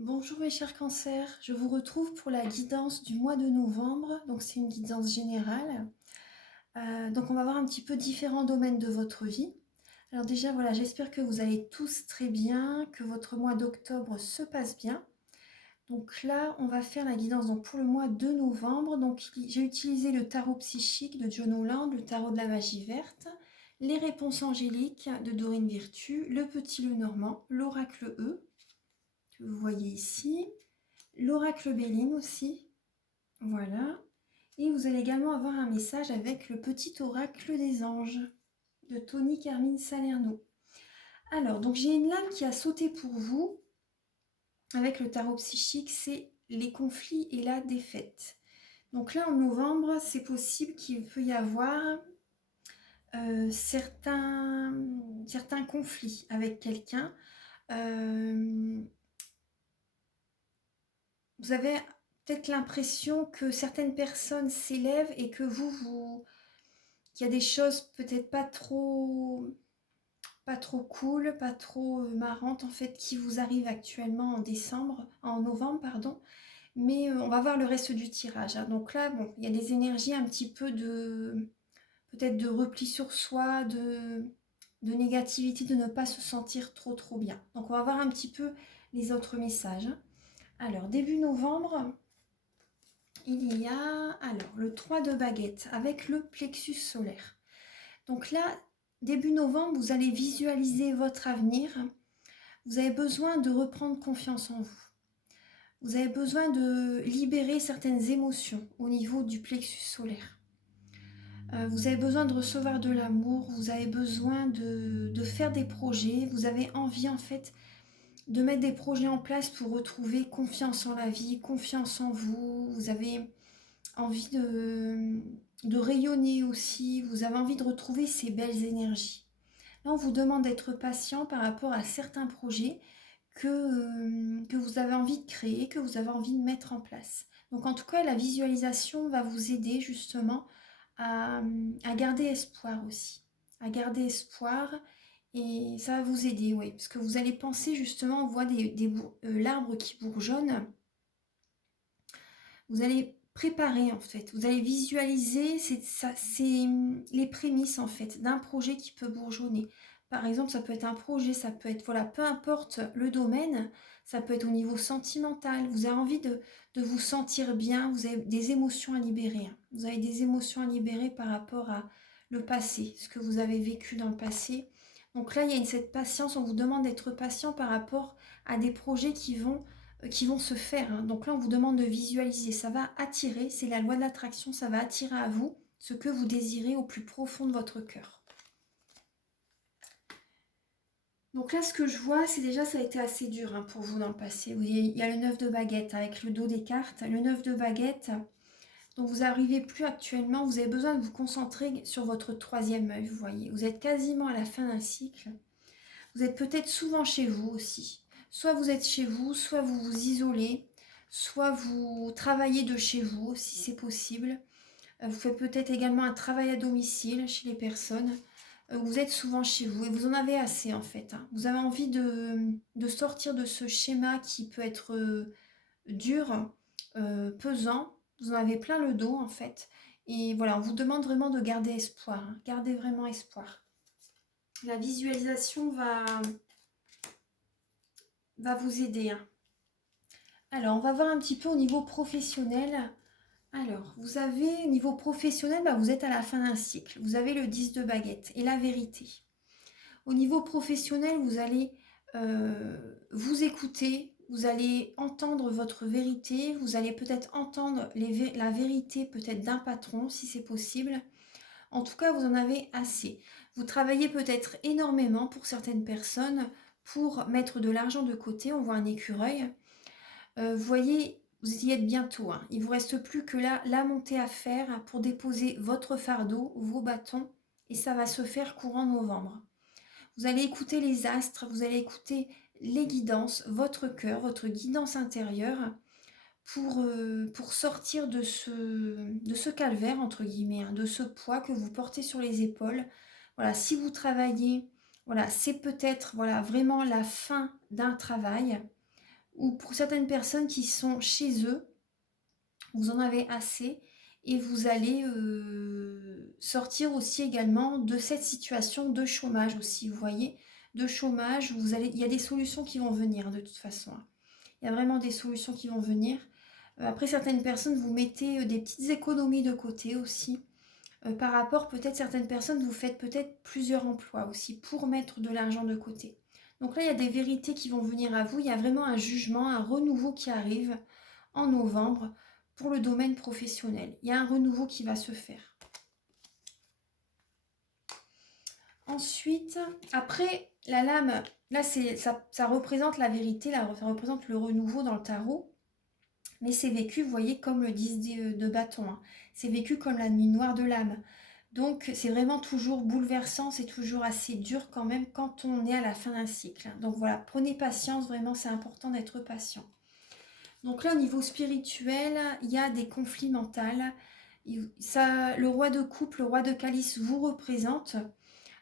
Bonjour mes chers cancers, je vous retrouve pour la guidance du mois de novembre. Donc c'est une guidance générale. Donc on va voir un petit peu différents domaines de votre vie. Alors déjà voilà, j'espère que vous allez tous très bien, que votre mois d'octobre se passe bien. Donc là, on va faire la guidance donc, pour le mois de novembre. Donc j'ai utilisé le tarot psychique de John Holland, le tarot de la magie verte, les réponses angéliques de Dorine Virtue, le petit Lenormand, l'oracle E, que vous voyez ici. L'oracle Béline aussi, voilà. Et vous allez également avoir un message avec le petit oracle des anges de Tony Carmine Salerno. Alors, donc j'ai une lame qui a sauté pour vous avec le tarot psychique, c'est les conflits et la défaite. Donc là, en novembre, c'est possible qu'il peut y avoir certains conflits avec quelqu'un. Vous avez peut-être l'impression que certaines personnes s'élèvent et que qu'il y a des choses peut-être pas trop cool, pas trop marrantes en fait qui vous arrivent actuellement en novembre pardon. Mais on va voir le reste du tirage, hein. Donc là, bon, il y a des énergies un petit peu peut-être de repli sur soi, de négativité, de ne pas se sentir trop bien. Donc on va voir un petit peu les autres messages, hein. Alors début novembre, il y a alors le 3 de baguette avec le plexus solaire. Donc là, début novembre, vous allez visualiser votre avenir. Vous avez besoin de reprendre confiance en vous. Vous avez besoin de libérer certaines émotions au niveau du plexus solaire. Vous avez besoin de recevoir de l'amour, vous avez besoin de faire des projets, vous avez envie en fait de mettre des projets en place pour retrouver confiance en la vie, confiance en vous. Vous avez envie de rayonner aussi, vous avez envie de retrouver ces belles énergies. Là, on vous demande d'être patient par rapport à certains projets que vous avez envie de créer, que vous avez envie de mettre en place. Donc en tout cas, la visualisation va vous aider justement à garder espoir aussi. À garder espoir et ça va vous aider, oui. Parce que vous allez penser justement, on voit l'arbre qui bourgeonne. Vous allez préparer en fait, vous allez visualiser, c'est les prémices en fait d'un projet qui peut bourgeonner. Par exemple, ça peut être un projet, ça peut être, voilà, peu importe le domaine, ça peut être au niveau sentimental, vous avez envie de vous sentir bien, vous avez des émotions à libérer, hein. Vous avez des émotions à libérer par rapport à le passé, ce que vous avez vécu dans le passé. Donc là, il y a cette patience, on vous demande d'être patient par rapport à des projets qui vont se faire, hein. Donc là, on vous demande de visualiser. Ça va attirer, c'est la loi de l'attraction, ça va attirer à vous ce que vous désirez au plus profond de votre cœur. Donc là, ce que je vois, c'est déjà, ça a été assez dur, hein, pour vous dans le passé. Vous voyez, il y a le 9 de baguette avec le dos des cartes. Le 9 de baguette, donc vous n'arrivez plus actuellement, vous avez besoin de vous concentrer sur votre troisième œil, vous voyez. Vous êtes quasiment à la fin d'un cycle. Vous êtes peut-être souvent chez vous aussi. Soit vous êtes chez vous, soit vous vous isolez, soit vous travaillez de chez vous, si c'est possible. Vous faites peut-être également un travail à domicile chez les personnes. Vous êtes souvent chez vous et vous en avez assez en fait, hein. Vous avez envie de sortir de ce schéma qui peut être dur, pesant. Vous en avez plein le dos en fait. Et voilà, on vous demande vraiment de garder espoir, hein. Gardez vraiment espoir. La visualisation va vous aider, hein. Alors, on va voir un petit peu au niveau professionnel. Alors, vous avez, au niveau professionnel, vous êtes à la fin d'un cycle. Vous avez le 10 de baguette et la vérité. Au niveau professionnel, vous allez vous écouter, vous allez entendre votre vérité, vous allez peut-être entendre la vérité peut-être d'un patron, si c'est possible. En tout cas, vous en avez assez. Vous travaillez peut-être énormément pour certaines personnes pour mettre de l'argent de côté. On voit un écureuil. Vous voyez, vous y êtes bientôt, hein. Il ne vous reste plus que la montée à faire pour déposer votre fardeau, vos bâtons, et ça va se faire courant novembre. Vous allez écouter les astres, vous allez écouter les guidances, votre cœur, votre guidance intérieure pour sortir de ce calvaire, entre guillemets, hein, de ce poids que vous portez sur les épaules. Voilà, si vous travaillez, voilà, c'est peut-être voilà, vraiment la fin d'un travail ou pour certaines personnes qui sont chez eux, vous en avez assez et vous allez sortir aussi également de cette situation de chômage aussi, vous voyez, de chômage, il y a des solutions qui vont venir de toute façon, hein. Il y a vraiment des solutions qui vont venir. Après, certaines personnes, vous mettez des petites économies de côté aussi. Par rapport, peut-être certaines personnes, vous faites peut-être plusieurs emplois aussi pour mettre de l'argent de côté. Donc là, il y a des vérités qui vont venir à vous. Il y a vraiment un jugement, un renouveau qui arrive en novembre pour le domaine professionnel. Il y a un renouveau qui va se faire. Ensuite, après, la lame, là, ça représente la vérité, là, ça représente le renouveau dans le tarot. Mais c'est vécu, vous voyez, comme le 10 de bâton, hein. C'est vécu comme la nuit noire de l'âme. Donc, c'est vraiment toujours bouleversant, c'est toujours assez dur quand même quand on est à la fin d'un cycle, hein. Donc voilà, prenez patience, vraiment, c'est important d'être patient. Donc là, au niveau spirituel, il y a des conflits mentaux. Le roi de coupe, le roi de calice vous représente.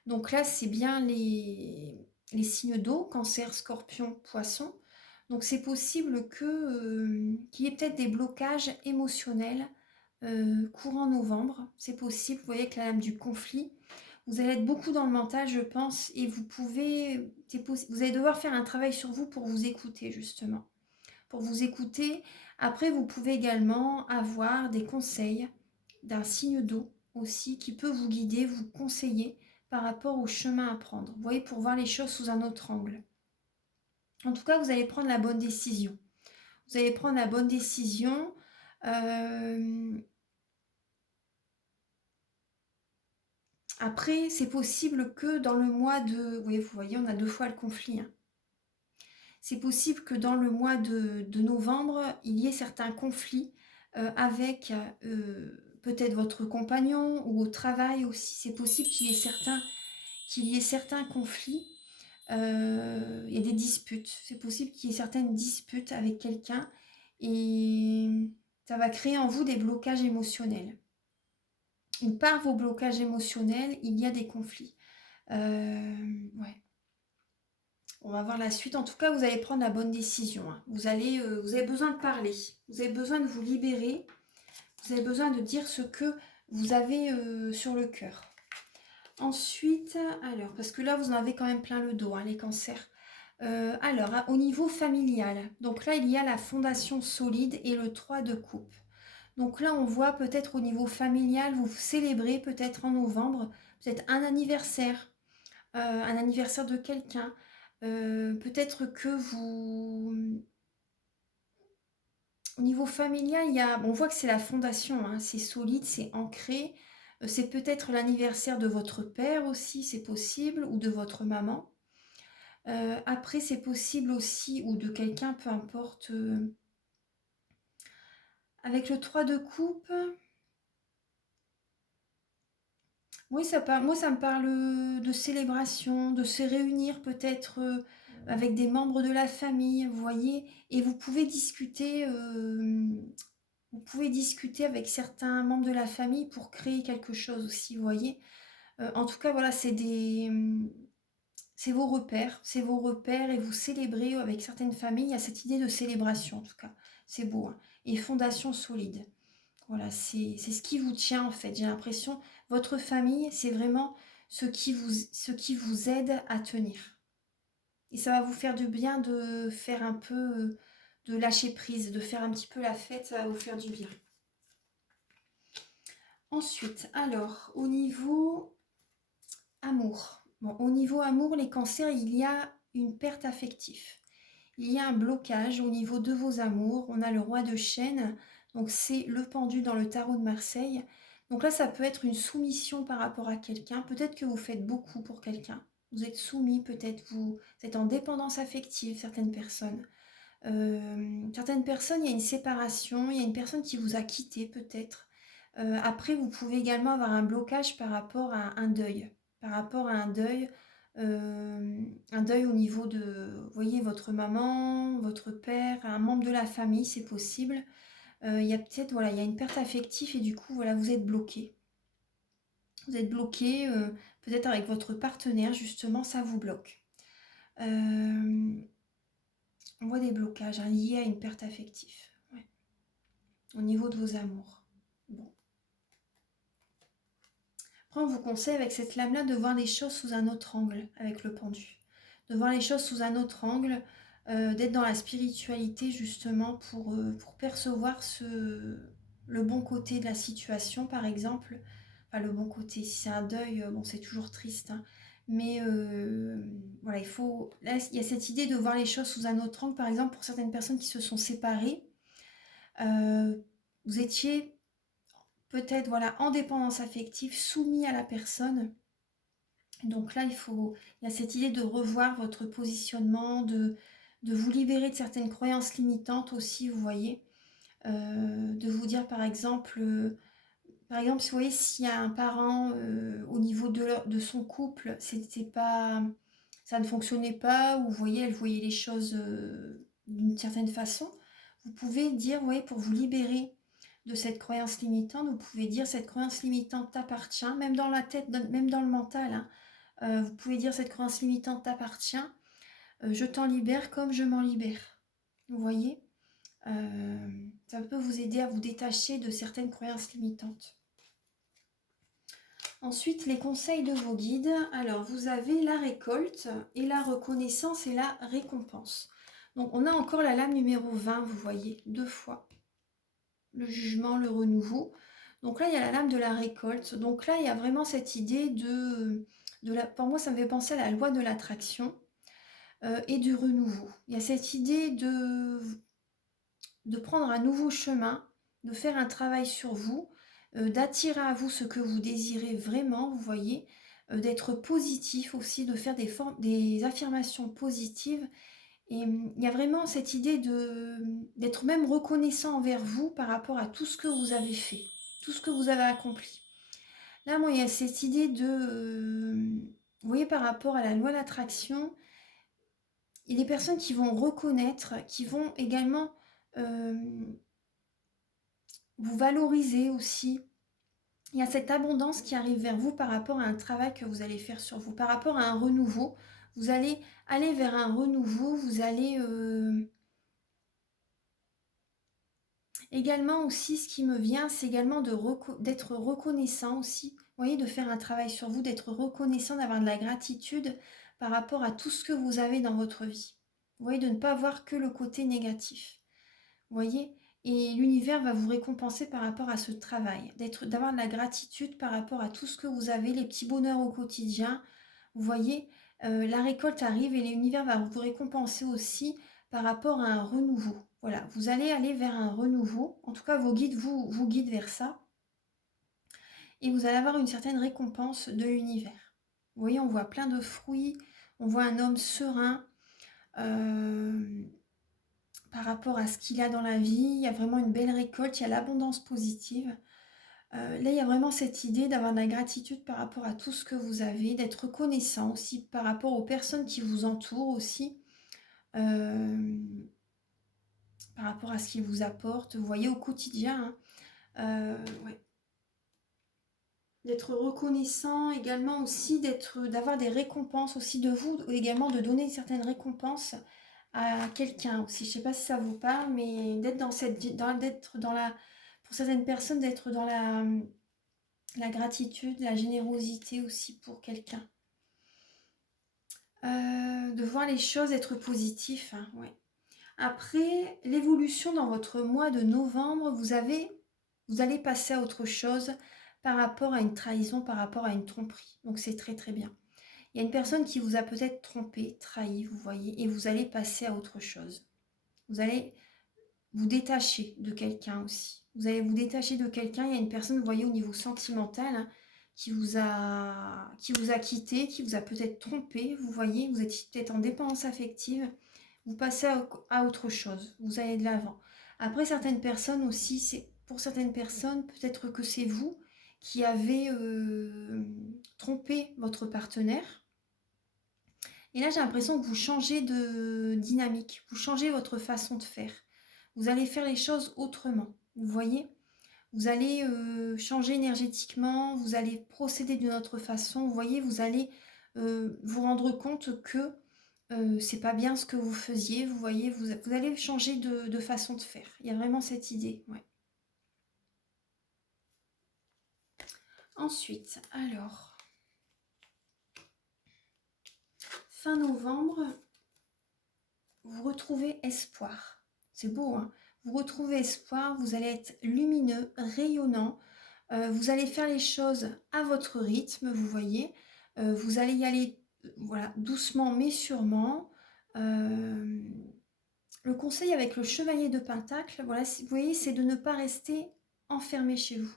Donc là, c'est bien les signes d'eau, cancer, scorpion, poisson. Donc c'est possible qu'il y ait peut-être des blocages émotionnels courant novembre. C'est possible, vous voyez, avec la lame du conflit. Vous allez être beaucoup dans le mental, je pense, et vous allez devoir faire un travail sur vous pour vous écouter, justement. Pour vous écouter. Après, vous pouvez également avoir des conseils d'un signe d'eau aussi qui peut vous guider, vous conseiller par rapport au chemin à prendre. Vous voyez, pour voir les choses sous un autre angle. En tout cas, vous allez prendre la bonne décision. Vous allez prendre la bonne décision. Après, c'est possible que dans le mois de... Oui, vous voyez, on a 2 fois le conflit, hein. C'est possible que dans le mois de novembre, il y ait certains conflits avec peut-être votre compagnon ou au travail aussi. C'est possible qu'il y ait certains conflits. Il y a des disputes. C'est possible qu'il y ait certaines disputes avec quelqu'un et ça va créer en vous des blocages émotionnels. Et par vos blocages émotionnels, il y a des conflits. Ouais. On va voir la suite. En tout cas, vous allez prendre la bonne décision, hein. Vous avez besoin de parler. Vous avez besoin de vous libérer. Vous avez besoin de dire ce que vous avez sur le cœur. Ensuite, alors, parce que là, vous en avez quand même plein le dos, hein, les cancers. Alors, au niveau familial, donc là, il y a la fondation solide et le 3 de coupe. Donc là, on voit peut-être au niveau familial, vous célébrez peut-être en novembre, peut-être un anniversaire de quelqu'un. Peut-être que vous... Au niveau familial, on voit que c'est la fondation, hein, c'est solide, c'est ancré. C'est peut-être l'anniversaire de votre père aussi, c'est possible, ou de votre maman. Après, c'est possible aussi, ou de quelqu'un, peu importe. Avec le 3 de coupe, oui, moi, ça me parle de célébration, de se réunir peut-être avec des membres de la famille, vous voyez, et vous pouvez discuter avec certains membres de la famille pour créer quelque chose aussi, vous voyez. En tout cas, voilà, c'est vos repères et vous célébrez avec certaines familles. Il y a cette idée de célébration, en tout cas, c'est beau, hein. Et fondation solide. Voilà, c'est ce qui vous tient en fait. J'ai l'impression, votre famille, c'est vraiment ce qui vous aide à tenir. Et ça va vous faire du bien de faire un peu, de lâcher prise, de faire un petit peu la fête, ça va vous faire du bien. Ensuite, alors, au niveau amour. Bon, au niveau amour, les cancers, il y a une perte affective. Il y a un blocage au niveau de vos amours. On a le roi de chêne, donc c'est le pendu dans le tarot de Marseille. Donc là, ça peut être une soumission par rapport à quelqu'un. Peut-être que vous faites beaucoup pour quelqu'un. Vous êtes soumis, peut-être vous êtes en dépendance affective, certaines personnes. Certaines personnes, il y a une séparation, il y a une personne qui vous a quitté peut-être. Après, vous pouvez également avoir un blocage par rapport à un deuil. Par rapport à un deuil au niveau de, vous voyez, votre maman, votre père, un membre de la famille, c'est possible. Il y a peut-être, voilà, il y a une perte affective et du coup, voilà, vous êtes bloqué. Vous êtes bloqué, peut-être avec votre partenaire, justement, ça vous bloque. On voit des blocages hein, liés à une perte affective. Ouais. Au niveau de vos amours. Bon. Après, on vous conseille avec cette lame-là de voir les choses sous un autre angle avec le pendu. De voir les choses sous un autre angle, d'être dans la spiritualité justement pour percevoir le bon côté de la situation par exemple. Enfin le bon côté, si c'est un deuil, bon c'est toujours triste. Hein. Mais voilà, là, il y a cette idée de voir les choses sous un autre angle. Par exemple, pour certaines personnes qui se sont séparées, vous étiez peut-être voilà, en dépendance affective, soumis à la personne. Donc là, il y a cette idée de revoir votre positionnement, de vous libérer de certaines croyances limitantes aussi, vous voyez. De vous dire par exemple, si vous voyez s'il y a un parent au niveau de son couple, ça ne fonctionnait pas, ou vous voyez, elle voyait les choses d'une certaine façon, vous pouvez dire, vous voyez, pour vous libérer de cette croyance limitante, vous pouvez dire cette croyance limitante t'appartient, même dans la tête, même dans le mental, hein. Vous pouvez dire cette croyance limitante t'appartient, je t'en libère comme je m'en libère. Vous voyez, ça peut vous aider à vous détacher de certaines croyances limitantes. Ensuite, les conseils de vos guides. Alors, vous avez la récolte et la reconnaissance et la récompense. Donc, on a encore la lame numéro 20, vous voyez, 2 fois. Le jugement, le renouveau. Donc là, il y a la lame de la récolte. Donc là, il y a vraiment cette idée pour moi, ça me fait penser à la loi de l'attraction et du renouveau. Il y a cette idée de prendre un nouveau chemin, de faire un travail sur vous, d'attirer à vous ce que vous désirez vraiment, vous voyez, d'être positif aussi, de faire des affirmations positives. Et il y a vraiment cette idée d'être même reconnaissant envers vous par rapport à tout ce que vous avez fait, tout ce que vous avez accompli. Là, moi, il y a cette idée vous voyez, par rapport à la loi d'attraction, il y a des personnes qui vont reconnaître, qui vont également vous valoriser aussi. Il y a cette abondance qui arrive vers vous par rapport à un travail que vous allez faire sur vous, par rapport à un renouveau. Vous allez aller vers un renouveau, vous allez... Également aussi, ce qui me vient, c'est également d'être reconnaissant aussi. Vous voyez, de faire un travail sur vous, d'être reconnaissant, d'avoir de la gratitude par rapport à tout ce que vous avez dans votre vie. Vous voyez, de ne pas voir que le côté négatif. Vous voyez, et l'univers va vous récompenser par rapport à ce travail, d'avoir de la gratitude par rapport à tout ce que vous avez, les petits bonheurs au quotidien. Vous voyez, la récolte arrive et l'univers va vous récompenser aussi par rapport à un renouveau. Voilà, vous allez aller vers un renouveau. En tout cas, vos guides vous guident vers ça. Et vous allez avoir une certaine récompense de l'univers. Vous voyez, on voit plein de fruits, on voit un homme serein. Par rapport à ce qu'il a dans la vie, il y a vraiment une belle récolte, il y a l'abondance positive. Là, il y a vraiment cette idée d'avoir de la gratitude par rapport à tout ce que vous avez, d'être reconnaissant aussi par rapport aux personnes qui vous entourent aussi, par rapport à ce qu'ils vous apportent, vous voyez, au quotidien. Hein. Ouais. D'être reconnaissant également aussi, d'avoir des récompenses aussi de vous, également de donner certaines récompenses à quelqu'un aussi. Je ne sais pas si ça vous parle, mais d'être pour certaines personnes, d'être dans la gratitude, la générosité aussi pour quelqu'un. De voir les choses, être positif. Hein, ouais. Après, l'évolution dans votre mois de novembre, vous allez passer à autre chose par rapport à une trahison, par rapport à une tromperie. Donc c'est très très bien. Il y a une personne qui vous a peut-être trompé, trahi, vous voyez, et vous allez passer à autre chose. Vous allez vous détacher de quelqu'un aussi. Vous allez vous détacher de quelqu'un. Il y a une personne, vous voyez, au niveau sentimental, hein, qui vous a quitté, qui vous a peut-être trompé. Vous voyez, vous êtes peut-être en dépendance affective. Vous passez à autre chose. Vous allez de l'avant. Après, certaines personnes aussi, pour certaines personnes, peut-être que c'est vous qui avez trompé votre partenaire. Et là, j'ai l'impression que vous changez de dynamique. Vous changez votre façon de faire. Vous allez faire les choses autrement. Vous voyez, vous allez changer énergétiquement, vous allez procéder d'une autre façon. Vous voyez, vous allez vous rendre compte que c'est pas bien ce que vous faisiez, vous voyez, vous allez changer de façon de faire. Il y a vraiment cette idée, ouais. Ensuite, alors, fin novembre, vous retrouvez espoir. C'est beau, hein? Vous retrouvez espoir, vous allez être lumineux, rayonnant, vous allez faire les choses à votre rythme, vous voyez. Vous allez y aller, voilà, doucement mais sûrement. Le conseil avec le chevalier de Pentacle, voilà, vous voyez, c'est de ne pas rester enfermé chez vous.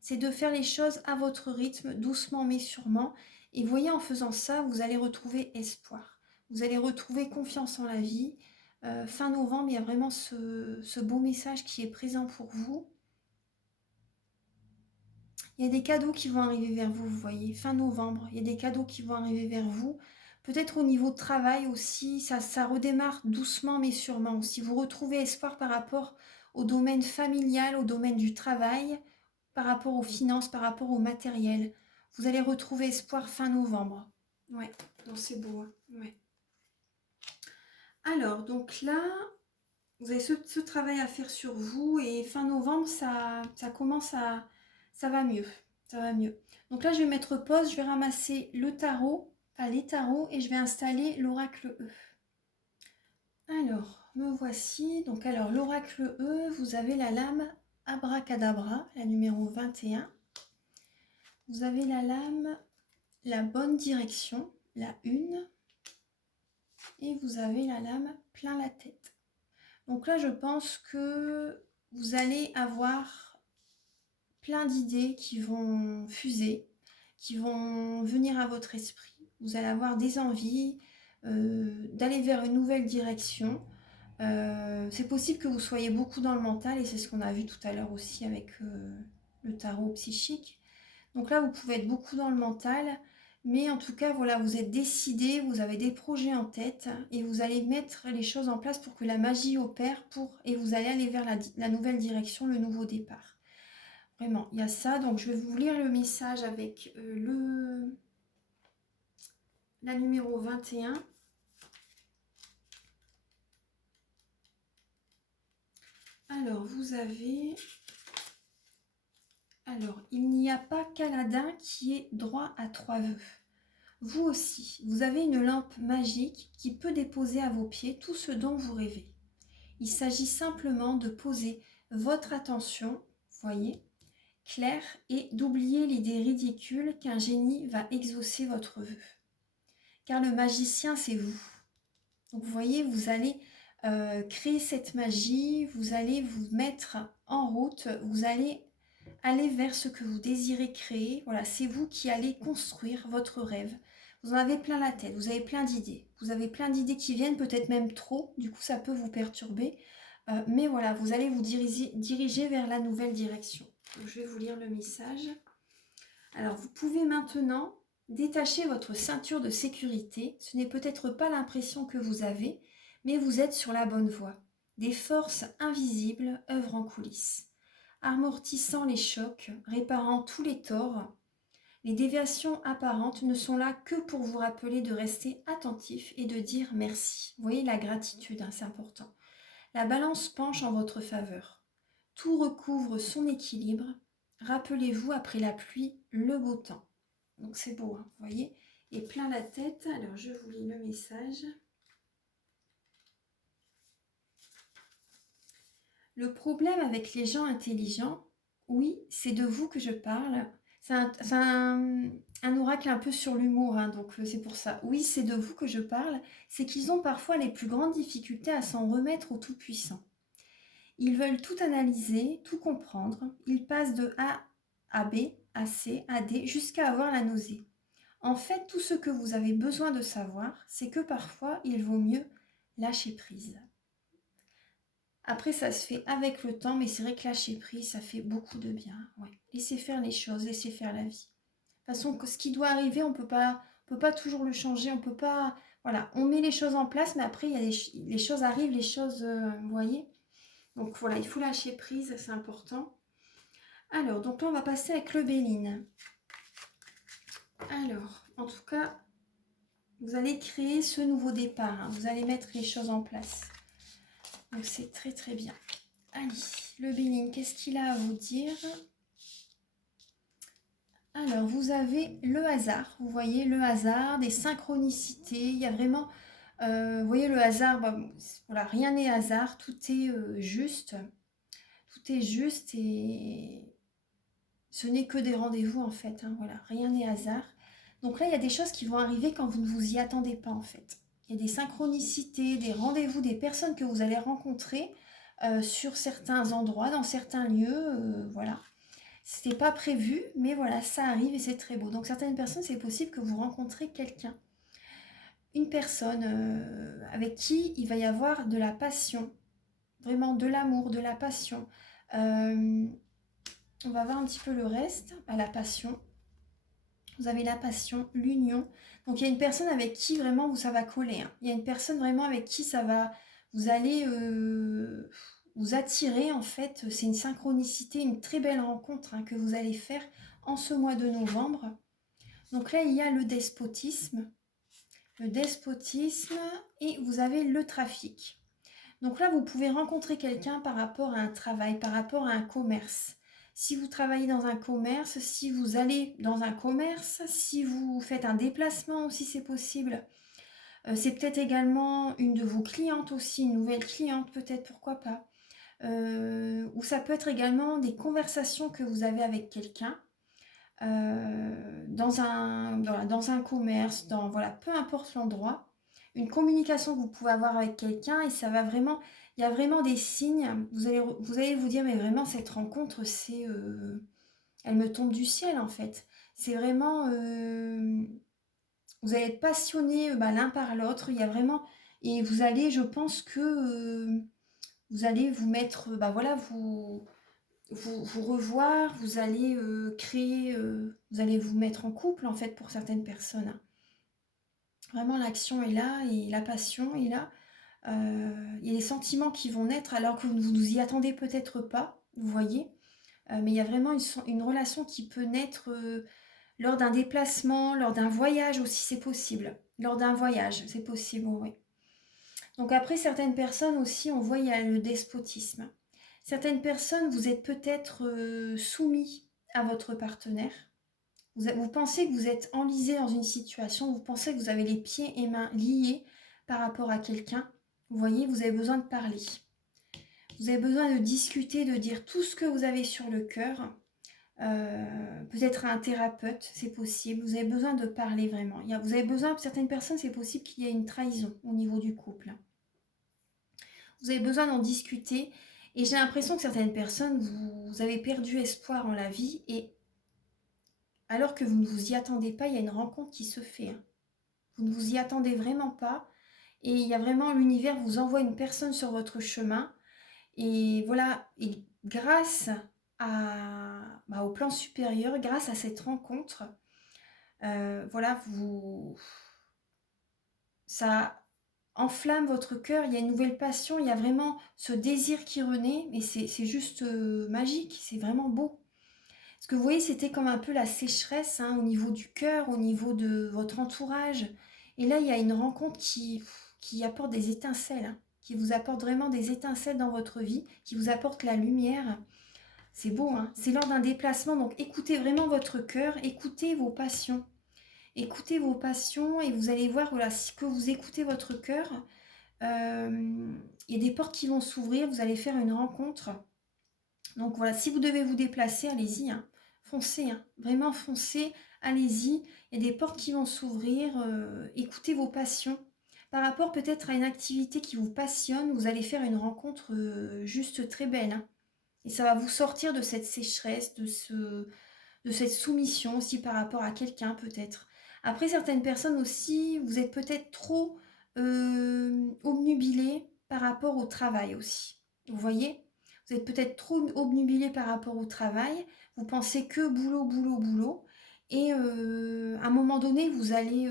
C'est de faire les choses à votre rythme, doucement mais sûrement. Et vous voyez, en faisant ça, vous allez retrouver espoir. Vous allez retrouver confiance en la vie. Fin novembre, il y a vraiment ce beau message qui est présent pour vous. Il y a des cadeaux qui vont arriver vers vous, vous voyez. Fin novembre, il y a des cadeaux qui vont arriver vers vous. Peut-être au niveau de travail aussi, ça redémarre doucement mais sûrement. Si vous retrouvez espoir par rapport au domaine familial, au domaine du travail, par rapport aux finances, par rapport au matériel, vous allez retrouver espoir fin novembre. Ouais, donc c'est beau. Hein, ouais. Alors, donc là, vous avez ce travail à faire sur vous et fin novembre, ça commence à... ça va mieux. Ça va mieux. Donc là, je vais mettre pause, je vais ramasser le tarot, enfin les tarots, et je vais installer l'oracle E. Alors, me voici. Donc alors, l'oracle E, vous avez la lame Abracadabra, la numéro 21. Vous avez la lame La bonne direction, la 1. Et vous avez la lame Plein la tête. Donc là, je pense que vous allez avoir plein d'idées qui vont fuser, qui vont venir à votre esprit. Vous allez avoir des envies d'aller vers une nouvelle direction. C'est possible que vous soyez beaucoup dans le mental et c'est ce qu'on a vu tout à l'heure aussi avec le tarot psychique. Donc là, vous pouvez être beaucoup dans le mental, mais en tout cas, voilà, vous êtes décidé, vous avez des projets en tête et vous allez mettre les choses en place pour que la magie opère et vous allez aller vers la nouvelle direction, le nouveau départ. Vraiment, il y a ça. Donc, je vais vous lire le message avec la numéro 21. Alors, vous avez... Alors, il n'y a pas qu'Aladin qui est droit à 3 vœux. Vous aussi, vous avez une lampe magique qui peut déposer à vos pieds tout ce dont vous rêvez. Il s'agit simplement de poser votre attention, voyez, claire et d'oublier l'idée ridicule qu'un génie va exaucer votre vœu. Car le magicien, c'est vous. Donc vous voyez, vous allez créer cette magie, vous allez vous mettre en route, vous allez aller vers ce que vous désirez créer. Voilà, c'est vous qui allez construire votre rêve. Vous en avez plein la tête, vous avez plein d'idées. Vous avez plein d'idées qui viennent, peut-être même trop, du coup ça peut vous perturber. Mais voilà, vous allez vous diriger vers la nouvelle direction. Donc, je vais vous lire le message. Alors, vous pouvez maintenant détacher votre ceinture de sécurité. Ce n'est peut-être pas l'impression que vous avez, mais vous êtes sur la bonne voie. Des forces invisibles œuvrent en coulisses, amortissant les chocs, réparant tous les torts. Les déviations apparentes ne sont là que pour vous rappeler de rester attentif et de dire merci. Vous voyez la gratitude, hein, c'est important. La balance penche en votre faveur. Tout recouvre son équilibre. Rappelez-vous après la pluie, le beau temps. Donc c'est beau, hein, vous voyez. Et plein la tête. Alors je vous lis le message. Le problème avec les gens intelligents, oui, c'est de vous que je parle. C'est un oracle un peu sur l'humour, hein, donc c'est pour ça. Oui, c'est de vous que je parle. C'est qu'ils ont parfois les plus grandes difficultés à s'en remettre au Tout-Puissant. Ils veulent tout analyser, tout comprendre. Ils passent de A à B, à C, à D, jusqu'à avoir la nausée. En fait, tout ce que vous avez besoin de savoir, c'est que parfois, il vaut mieux lâcher prise. Après, ça se fait avec le temps, mais c'est vrai que lâcher prise, ça fait beaucoup de bien. Ouais. Laissez faire les choses, laissez faire la vie. De toute façon, ce qui doit arriver, on peut pas toujours le changer, on peut pas... Voilà, on met les choses en place, mais après, il y a les choses arrivent, les choses, vous voyez. Donc voilà, il faut lâcher prise, c'est important. Alors, donc là, on va passer avec le Béline. Alors, en tout cas, Vous allez créer ce nouveau départ, hein. Vous allez mettre les choses en place. Donc c'est très très bien. Allez, le Béline, qu'est-ce qu'il a à vous dire? Alors, vous avez le hasard. Vous voyez le hasard, des synchronicités. Il y a vraiment, vous voyez le hasard, bah, voilà, rien n'est hasard, tout est juste. Tout est juste et ce n'est que des rendez-vous en fait, hein, voilà, rien n'est hasard. Donc là, il y a des choses qui vont arriver quand vous ne vous y attendez pas en fait. Il y a des synchronicités, des rendez-vous, des personnes que vous allez rencontrer sur certains endroits, dans certains lieux, voilà. C'était pas prévu, mais voilà, ça arrive et c'est très beau. Donc certaines personnes, c'est possible que vous rencontrez quelqu'un, une personne avec qui il va y avoir de la passion, vraiment de l'amour, de la passion. Euh, on va voir un petit peu le reste. À la passion, vous avez la passion, l'union. Donc il y a une personne avec qui vraiment ça va coller, hein. Il y a une personne vraiment avec qui ça va, vous allez vous attirer en fait. C'est une synchronicité, une très belle rencontre, hein, que vous allez faire en ce mois de novembre. Donc là il y a le despotisme et vous avez le trafic. Donc là vous pouvez rencontrer quelqu'un par rapport à un travail, par rapport à un commerce. Si vous travaillez dans un commerce, si vous allez dans un commerce, si vous faites un déplacement aussi, c'est possible. C'est peut-être également une de vos clientes aussi, une nouvelle cliente peut-être, pourquoi pas. Ou ça peut être également des conversations que vous avez avec quelqu'un dans un commerce, voilà, peu importe l'endroit. Une communication que vous pouvez avoir avec quelqu'un et ça va vraiment, il y a vraiment des signes. Vous allez vous dire, mais vraiment, cette rencontre, elle me tombe du ciel en fait. C'est vraiment, vous allez être passionnés l'un par l'autre. Il y a vraiment, et vous allez, je pense que vous allez vous mettre, voilà, vous revoir, vous allez créer, vous allez vous mettre en couple en fait pour certaines personnes, hein. Vraiment l'action est là et la passion est là. Il y a des sentiments qui vont naître alors que vous ne vous y attendez peut-être pas, vous voyez. Mais il y a vraiment une relation qui peut naître lors d'un déplacement, lors d'un voyage aussi, c'est possible. Lors d'un voyage, c'est possible, oui. Donc après, certaines personnes aussi, on voit, il y a le despotisme. Certaines personnes, vous êtes peut-être soumis à votre partenaire. Vous pensez que vous êtes enlisé dans une situation, vous pensez que vous avez les pieds et mains liés par rapport à quelqu'un. Vous voyez, vous avez besoin de parler. Vous avez besoin de discuter, de dire tout ce que vous avez sur le cœur. Peut-être à un thérapeute, c'est possible. Vous avez besoin de parler vraiment. Vous avez besoin, pour certaines personnes, c'est possible qu'il y ait une trahison au niveau du couple. Vous avez besoin d'en discuter. Et j'ai l'impression que certaines personnes, vous avez perdu espoir en la vie. Et alors que vous ne vous y attendez pas, il y a une rencontre qui se fait, hein. Vous ne vous y attendez vraiment pas. Et il y a vraiment, l'univers vous envoie une personne sur votre chemin. Et voilà, et grâce au plan supérieur, grâce à cette rencontre, voilà, ça enflamme votre cœur, il y a une nouvelle passion, il y a vraiment ce désir qui renaît, mais c'est juste magique, c'est vraiment beau. Parce que vous voyez, c'était comme un peu la sécheresse, hein, au niveau du cœur, au niveau de votre entourage. Et là, il y a une rencontre qui apporte des étincelles, hein, qui vous apporte vraiment des étincelles dans votre vie, qui vous apporte la lumière. C'est beau, hein. C'est lors d'un déplacement, donc écoutez vraiment votre cœur, écoutez vos passions. Écoutez vos passions et vous allez voir, voilà, si que vous écoutez votre cœur, il y a des portes qui vont s'ouvrir, vous allez faire une rencontre. Donc voilà, si vous devez vous déplacer, allez-y, hein. Foncez, hein. Vraiment foncez, allez-y. Il y a des portes qui vont s'ouvrir, écoutez vos passions. Par rapport peut-être à une activité qui vous passionne, vous allez faire une rencontre juste très belle, hein. Et ça va vous sortir de cette sécheresse, de cette soumission aussi par rapport à quelqu'un peut-être. Après, certaines personnes aussi, vous êtes peut-être trop obnubilés par rapport au travail aussi. Vous voyez? Vous êtes peut-être trop obnubilés par rapport au travail. Vous pensez que boulot, boulot, boulot. Et à un moment donné, vous allez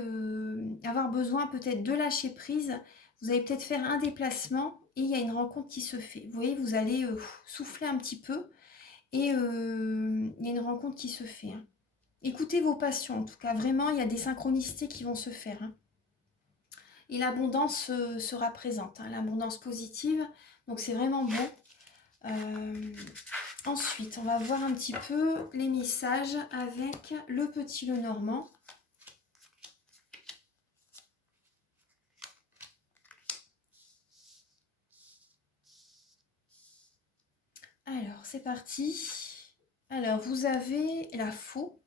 avoir besoin peut-être de lâcher prise. Vous allez peut-être faire un déplacement et il y a une rencontre qui se fait. Vous voyez, vous allez souffler un petit peu et il y a une rencontre qui se fait, hein. Écoutez vos passions, en tout cas, vraiment, il y a des synchronicités qui vont se faire, hein. et l'abondance sera présente, hein, l'abondance positive. Donc c'est vraiment bon. Ensuite, on va voir un petit peu les messages avec le petit Lenormand. Alors, c'est parti. Alors, vous avez la faux.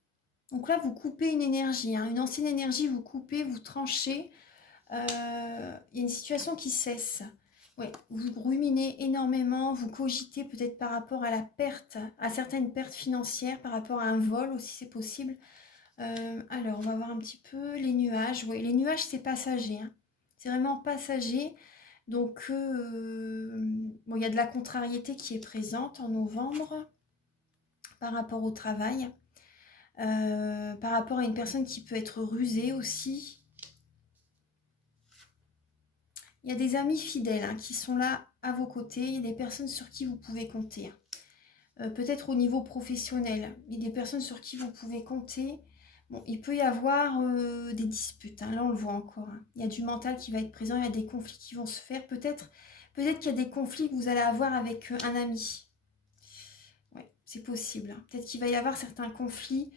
Donc là, vous coupez une énergie, hein, une ancienne énergie, vous coupez, vous tranchez. Il y a une situation qui cesse. Ouais, vous ruminez énormément, vous cogitez peut-être par rapport à la perte, à certaines pertes financières, par rapport à un vol aussi, c'est possible. Alors, on va voir un petit peu les nuages. Oui, les nuages, c'est passager, hein. C'est vraiment passager. Donc, bon, il y a de la contrariété qui est présente en novembre par rapport au travail. Par rapport à une personne qui peut être rusée aussi. Il y a des amis fidèles, hein, qui sont là à vos côtés. Il y a des personnes sur qui vous pouvez compter. Peut-être au niveau professionnel, il y a des personnes sur qui vous pouvez compter. Bon, il peut y avoir des disputes, hein, là on le voit encore, hein. Il y a du mental qui va être présent, il y a des conflits qui vont se faire. Peut-être qu'il y a des conflits que vous allez avoir avec un ami. Oui, c'est possible, hein. Peut-être qu'il va y avoir certains conflits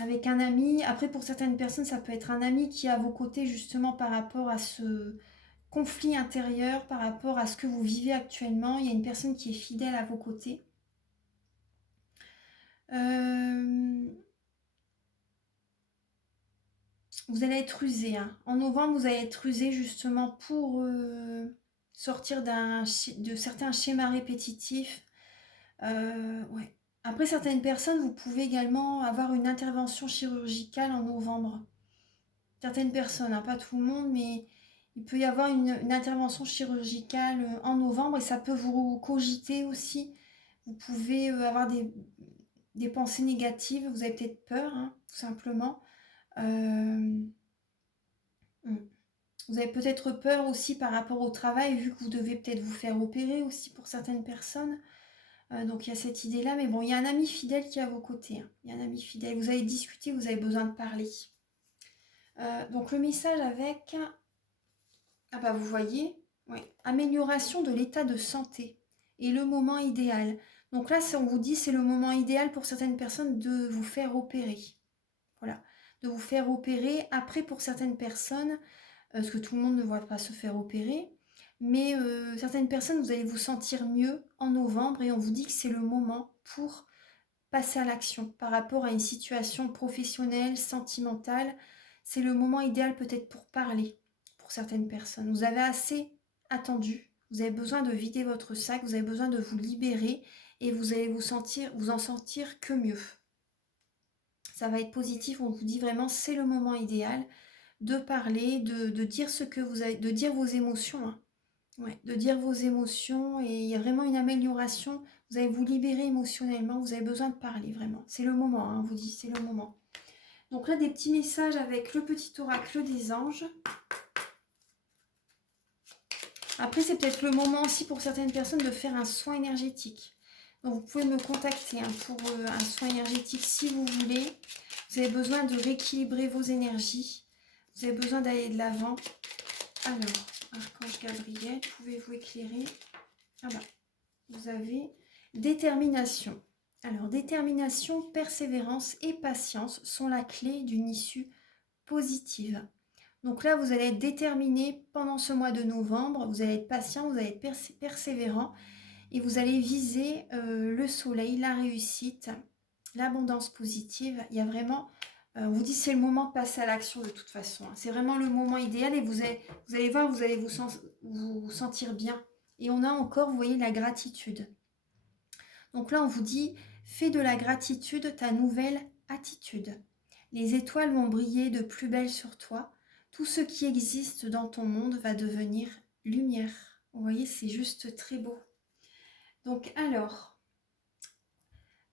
avec un ami. Après, pour certaines personnes, ça peut être un ami qui est à vos côtés justement par rapport à ce conflit intérieur, par rapport à ce que vous vivez actuellement. Il y a une personne qui est fidèle à vos côtés. Vous allez être usé, hein. En novembre, vous allez être usé justement pour sortir de certains schémas répétitifs. Ouais. Après, certaines personnes, vous pouvez également avoir une intervention chirurgicale en novembre. Certaines personnes, hein, pas tout le monde, mais il peut y avoir une intervention chirurgicale en novembre et ça peut vous cogiter aussi. Vous pouvez avoir des pensées négatives, vous avez peut-être peur, hein, tout simplement. Vous avez peut-être peur aussi par rapport au travail, vu que vous devez peut-être vous faire opérer aussi pour certaines personnes. Donc il y a cette idée-là, mais bon, il y a un ami fidèle qui est à vos côtés, hein. Il y a un ami fidèle, vous avez discuté, vous avez besoin de parler. Donc le message avec, ah bah vous voyez, oui, amélioration de l'état de santé et le moment idéal. Donc là, on vous dit c'est le moment idéal pour certaines personnes de vous faire opérer. Voilà, de vous faire opérer. Après, pour certaines personnes, parce que tout le monde ne va pas se faire opérer, mais certaines personnes, vous allez vous sentir mieux en novembre et on vous dit que c'est le moment pour passer à l'action par rapport à une situation professionnelle, sentimentale. C'est le moment idéal peut-être pour parler pour certaines personnes. Vous avez assez attendu, vous avez besoin de vider votre sac, vous avez besoin de vous libérer et vous allez vous en sentir que mieux. Ça va être positif, on vous dit vraiment c'est le moment idéal de parler, de dire ce que vous avez, de dire vos émotions, hein. Ouais, de dire vos émotions et il y a vraiment une amélioration. Vous allez vous libérer émotionnellement, vous avez besoin de parler vraiment. C'est le moment, hein, on vous dit, c'est le moment. Donc là, des petits messages avec le petit oracle des anges. Après, c'est peut-être le moment aussi pour certaines personnes de faire un soin énergétique. Donc vous pouvez me contacter, hein, pour un soin énergétique si vous voulez. Vous avez besoin de rééquilibrer vos énergies. Vous avez besoin d'aller de l'avant. Alors, Archange Gabriel, pouvez-vous éclairer? Ah bah, vous avez détermination. Alors, détermination, persévérance et patience sont la clé d'une issue positive. Donc là, vous allez être déterminé pendant ce mois de novembre, vous allez être patient, vous allez être persévérant et vous allez viser le soleil, la réussite, l'abondance positive. Il y a vraiment, on vous dit c'est le moment de passer à l'action de toute façon, hein. C'est vraiment le moment idéal et vous allez voir, vous allez vous sentir bien. Et on a encore, vous voyez, la gratitude. Donc là, on vous dit, fais de la gratitude ta nouvelle attitude. Les étoiles vont briller de plus belle sur toi. Tout ce qui existe dans ton monde va devenir lumière. Vous voyez, c'est juste très beau. Donc alors,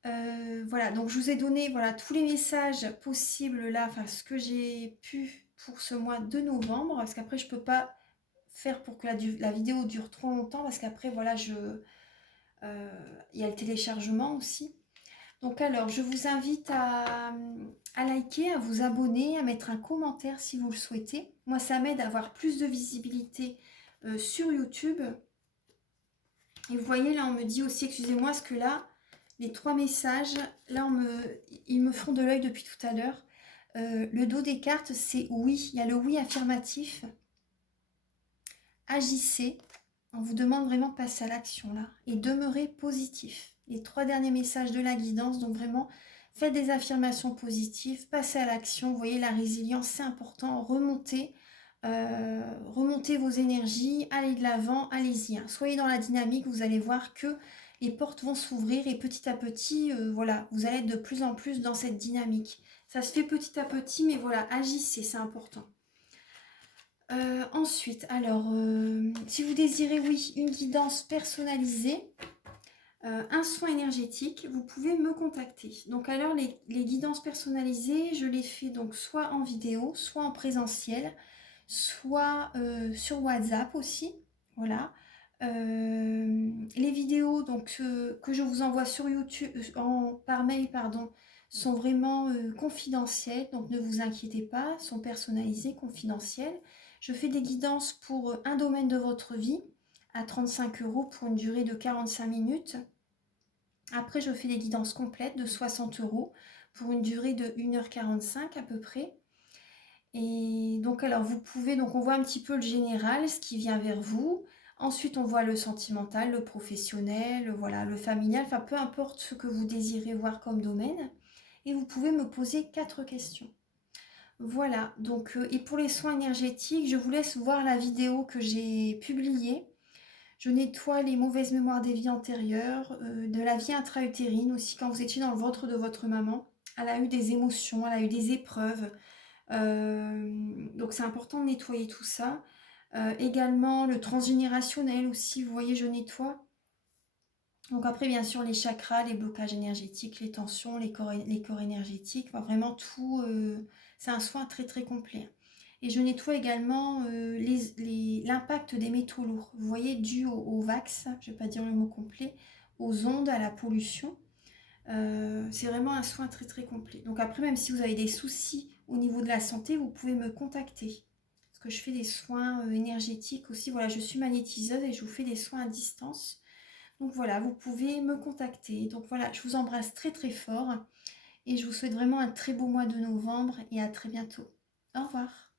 voilà, donc je vous ai donné voilà, tous les messages possibles là, enfin ce que j'ai pu pour ce mois de novembre, parce qu'après je ne peux pas faire pour que la vidéo dure trop longtemps, parce qu'après voilà, il y a le téléchargement aussi. Donc alors, je vous invite à liker, à vous abonner, à mettre un commentaire si vous le souhaitez. Moi, ça m'aide à avoir plus de visibilité sur YouTube. Et vous voyez, là, on me dit aussi, excusez-moi, parce que là, les 3 messages, là, ils me font de l'œil depuis tout à l'heure. Le dos des cartes, c'est oui. Il y a le oui affirmatif. Agissez. On vous demande vraiment de passer à l'action, là. Et demeurez positif. Les 3 derniers messages de la guidance, donc vraiment, faites des affirmations positives, passez à l'action. Vous voyez, la résilience, c'est important. Remontez vos énergies, allez de l'avant, allez-y, hein. Soyez dans la dynamique, vous allez voir que les portes vont s'ouvrir et petit à petit, voilà, vous allez être de plus en plus dans cette dynamique. Ça se fait petit à petit, mais voilà, agissez, c'est important. Ensuite, alors, si vous désirez, oui, une guidance personnalisée, un soin énergétique, vous pouvez me contacter. Donc alors, les guidances personnalisées, je les fais donc soit en vidéo, soit en présentiel, soit sur WhatsApp aussi. Voilà. Les vidéos donc, que je vous envoie sur YouTube, par mail, pardon, sont vraiment confidentielles. Donc ne vous inquiétez pas, sont personnalisées, confidentielles. Je fais des guidances pour un domaine de votre vie à 35 € pour une durée de 45 minutes. Après, je fais des guidances complètes de 60 € pour une durée de 1h45 à peu près. Et donc, alors, vous pouvez, donc on voit un petit peu le général, ce qui vient vers vous. Ensuite, on voit le sentimental, le professionnel, voilà, le familial, enfin, peu importe ce que vous désirez voir comme domaine. Et vous pouvez me poser 4 questions. Voilà, donc, et pour les soins énergétiques, je vous laisse voir la vidéo que j'ai publiée. Je nettoie les mauvaises mémoires des vies antérieures, de la vie intra-utérine aussi, quand vous étiez dans le ventre de votre maman. Elle a eu des émotions, elle a eu des épreuves. Donc c'est important de nettoyer tout ça. Également le transgénérationnel aussi, vous voyez, je nettoie. Donc après, bien sûr, les chakras, les blocages énergétiques, les tensions, les corps énergétiques, enfin, vraiment tout, c'est un soin très très complet. Et je nettoie également l'impact des métaux lourds, vous voyez, dû au VAX, je ne vais pas dire le mot complet, aux ondes, à la pollution. C'est vraiment un soin très très complet. Donc après, même si vous avez des soucis au niveau de la santé, vous pouvez me contacter. Parce que je fais des soins énergétiques aussi. Voilà, je suis magnétiseuse et je vous fais des soins à distance. Donc voilà, vous pouvez me contacter. Donc voilà, je vous embrasse très très fort. Et je vous souhaite vraiment un très beau mois de novembre et à très bientôt. Au revoir.